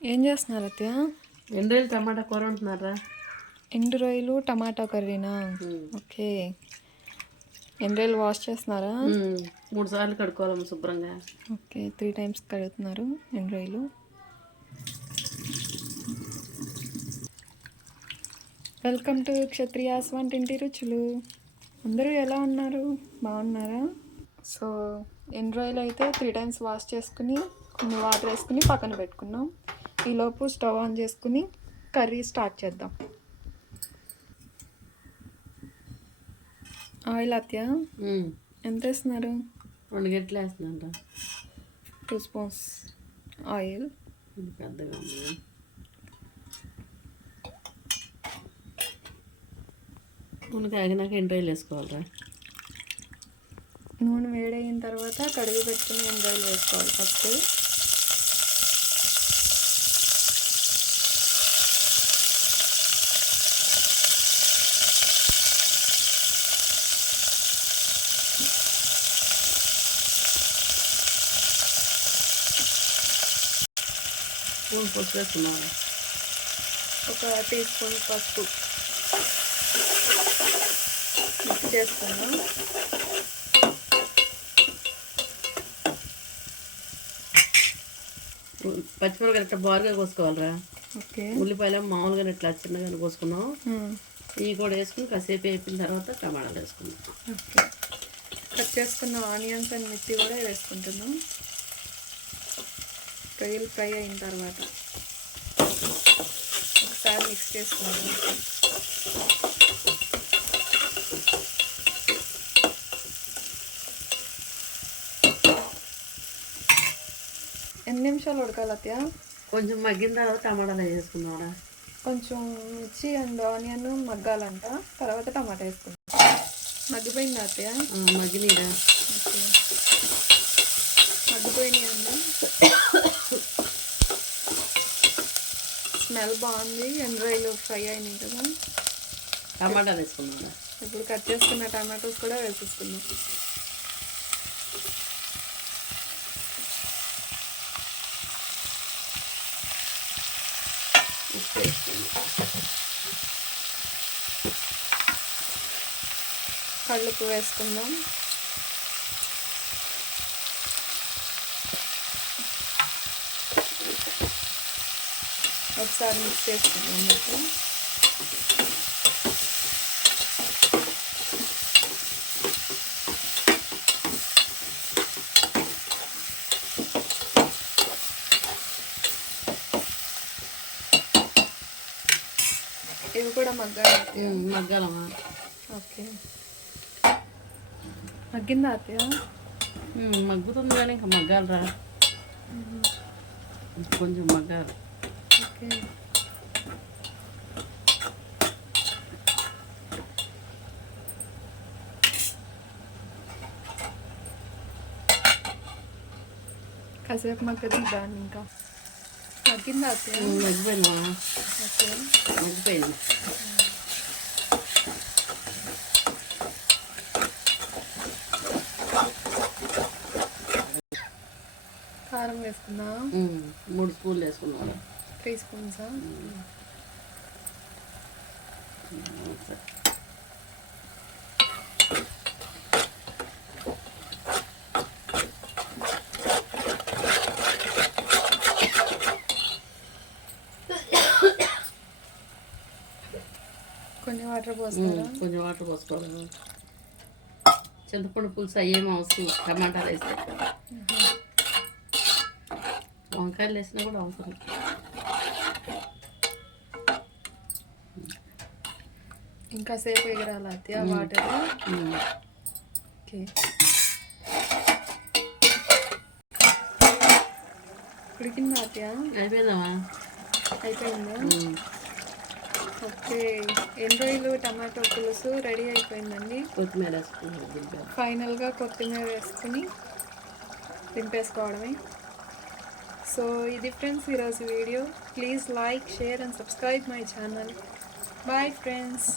ఏం చేస్తున్నారు అత్తయ్య? ఎండు రొయ్యలు టమాటా కూర వండుతున్నారా? ఎండు రొయ్యలు టమాటా కర్రీనా? ఓకే. ఎండు రొయ్యలు వాష్ చేస్తున్నారా? 3 సార్లు కడుక్కోవాలమ్మ శుభ్రంగా. ఓకే, 3 టైమ్స్ కడుగుతున్నారు ఎండు రొయ్యలు. వెల్కమ్ టు క్షత్రియాస్ వంటింటి రుచులు. అందరూ ఎలా ఉన్నారు? బాగున్నారా? సో ఎండు రొయ్యలు అయితే 3 టైమ్స్ వాష్ చేసుకుని కొన్ని వాటర్ వేసుకుని పక్కన పెట్టుకున్నాం. ఈలోపు స్టవ్ ఆన్ చేసుకుని కర్రీ స్టార్ట్ చేద్దాం. ఆయిల్ అత్తయ్య ఎంత వేస్తున్నారు? 2 గంటలు వేస్తుందంట. 2 స్పూన్స్ ఆయిల్. పెద్దగా ఉంది. నూనె కాగినాక ఎండు రొయ్యలు వేసుకోవాలరా. నూనె వేడైన తర్వాత కడుగు పెట్టుకుని ఎండు రొయ్యలు వేసుకోవాలి ఫస్ట్. స్పూన్ పసుపు వేస్తున్నాను. 1 టీ స్పూన్ పసుపు మిక్స్ చేసుకున్నాం. పచ్చిమిరపకాయలు ఇట్లా బారుగా కోసుకోవాలరా. ఓకే. ఉల్లిపాయలు మామూలుగా ఇట్లా చిన్నగా కోసుకున్నాం. ఇవి కూడా వేసుకుని కాసేపు వేపిన తర్వాత టమాటాలు వేసుకున్నాం. ఓకే. కట్ చేసుకున్న ఆనియన్స్ అండ్ మిర్చి కూడా వేసుకుంటున్నాం. రొయ్యలు ఫ్రై అయిన తర్వాత ఒకసారి మిక్స్ చేసుకున్నాం. ఎన్ని నిమిషాలు ఉడకాలి అత్తయ్య? కొంచెం మగ్గిన తర్వాత టమాటాలు వేసుకున్నారా. కొంచెం మిర్చి అండ్ ఆనియన్ మగ్గాలంట, తర్వాత టమాటా వేసుకున్నాం. మగ్గిపోయిందా అత్తయ్య? మగ్గినీరా. ఓకే, మగ్గిపోయినాయండి. స్మెల్ బాగుంది. ఎండు రొయ్యలు ఫ్రై అయినాయి కదా. టమాటాలు వేసుకున్నారా. ఇప్పుడు కట్ చేసుకున్న టమాటోస్ కూడా వేసేసుకున్నాం. కళ్ళుప్పు వేసుకుందాం. ఒకసారి మిక్స్ చేసుకుందాం. మొత్తం ఇవి కూడా మగ్గాలమ్మా. ఓకే, మగ్గిందా అత్తయ్య? మగ్గుతుంది కానీ ఇంకా మగ్గాలరా. కొంచెం మగ్గాలి. ఓకే. కాసేపు మగ్గిద్దాన్ని. ఇంకా మగ్గిందా అత్తయ్య? మగ్గిపోయిందా? ఓకే, మగ్గిపోయింది. కారం వేసుకున్నా. 3 స్పూన్లు వేసుకున్నాను. 3 స్పూన్సా? కొన్ని వాటర్ పోస్తారా? కొంచెం వాటర్ పోసుకోవాలి. చింతపండు పులుసు అయ్యేమో అవసరం. టమాటాలు వేస్తే, వంకాయలు వేసినా కూడా అవసరం. ఇంకా సేపు ఎగరాలి అత్తయ్య వాటర్. ఓకే, ఉడికిందా అత్తయ్య? అయిపోయిందమ్మా. అయిపోయిందా? ఓకే, ఎండు రొయ్యలు టమాటో పులుసు రెడీ అయిపోయిందండి. కొత్తిమీర వేసుకుని ఫైనల్గా కొత్తిమీర వేసుకుని దింపేసుకోవడమే. సో ఇది ఫ్రెండ్స్ ఈరోజు video. Please like, share and subscribe my channel. Bye friends.